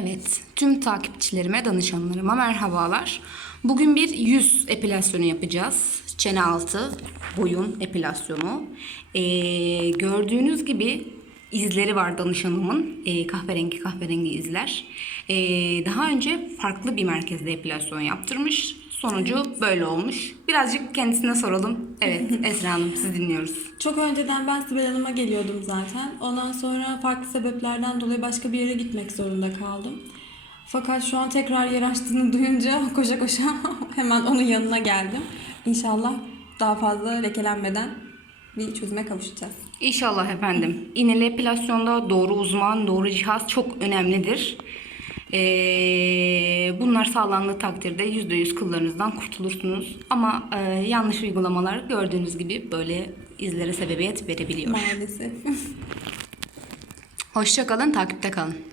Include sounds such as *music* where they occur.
Evet, tüm takipçilerime, danışanlarıma merhabalar. Bugün bir yüz epilasyonu yapacağız. Çene altı, boyun epilasyonu. Ee, gördüğünüz gibi izleri var danışanımın. Ee, kahverengi kahverengi izler. Ee, daha önce farklı bir merkezde epilasyon yaptırmış. Sonucu böyle olmuş. Birazcık kendisine soralım. Evet, *laughs* Esra Hanım sizi dinliyoruz. Çok önceden ben Sibel Hanım'a geliyordum zaten. Ondan sonra farklı sebeplerden dolayı başka bir yere gitmek zorunda kaldım. Fakat şu an tekrar yer açtığını *laughs* duyunca koşa koşa *laughs* hemen onun yanına geldim. İnşallah daha fazla lekelenmeden bir çözüme kavuşacağız. İnşallah efendim. İğneli epilasyonda doğru uzman, doğru cihaz çok önemlidir. Ee, bunlar sağlandığı takdirde %100 kıllarınızdan kurtulursunuz. Ama e, yanlış uygulamalar gördüğünüz gibi böyle izlere sebebiyet verebiliyor. Maalesef. Hoşça kalın, takipte kalın.